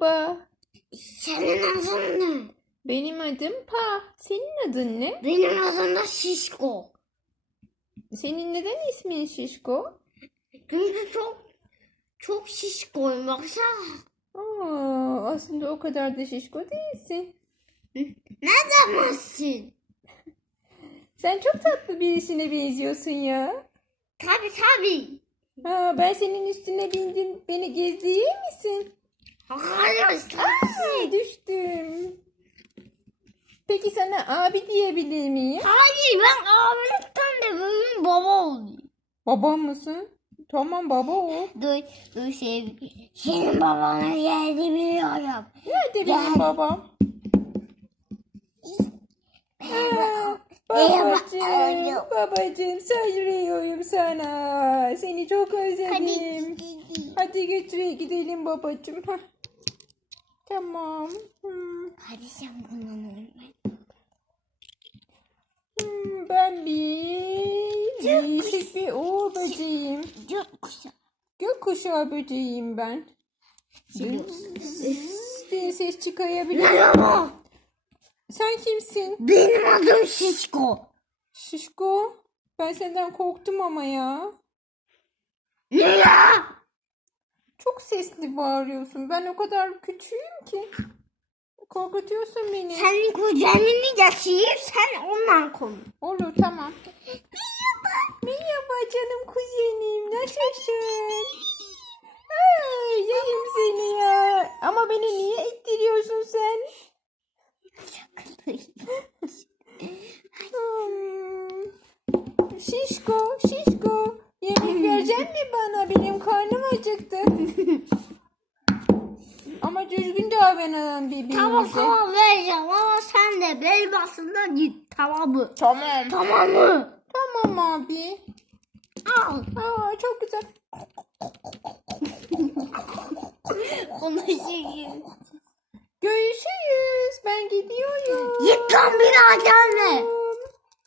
baba. Senin adın ne? Benim adım Pa. Senin adın ne? Benim adım da Şişko. Senin neden ismin Şişko? Çünkü çok çok şişkoyum baksana. Aa, aslında o kadar da şişko değilsin. Ne demezsin? Sen çok tatlı birisine benziyorsun ya. Tabi tabi. Ha, ben senin üstüne bindim. Beni gezdirir misin? Aa, düştüm. Peki sana abi diyebilir miyim? Hayır ben abilikten de büyüğüm baba olayım. Babam mısın? Tamam baba ol. Dur, dur şey, senin babanın yerini biliyorum. Nerede benim babam? Aa, Merhaba, babacığım, babacığım sarılıyorum sana. Seni çok özledim. Hadi Hadi götür gidelim babacığım. Hah. Tamam. Hmm, Hadi sen bundan hmm, ben bir değişik bir uğur böceğim. Güzel. Gökkuşağı böceğim ben. Diye ses çıkarabilir. Merhaba. Sen kimsin? Benim adım Şişko. Şişko. Ben senden korktum ama ya. Ne ya? Çok sesli bağırıyorsun. Ben o kadar küçüğüm ki. Korkutuyorsun beni. Senin kuzenini getireyim sen ondan konuş. Olur tamam. Merhaba. Merhaba canım kuzenim. Nasılsın? Ay, yerim seni ya. Ama beni niye ittiriyorsun sen? Hmm. Şişko, şişko. Yemek verecek mi bana? Benim karnım acıktı. Ama düzgün davranalım birbirimize. Tamam tamam vereceğim ama sen de bel basında git tamam mı? Tamam. Tamam mı? Tamam abi. Al. Aa, çok güzel. Konuşayım. Görüşürüz. Ben gidiyorum. Git lan bir daha gelme.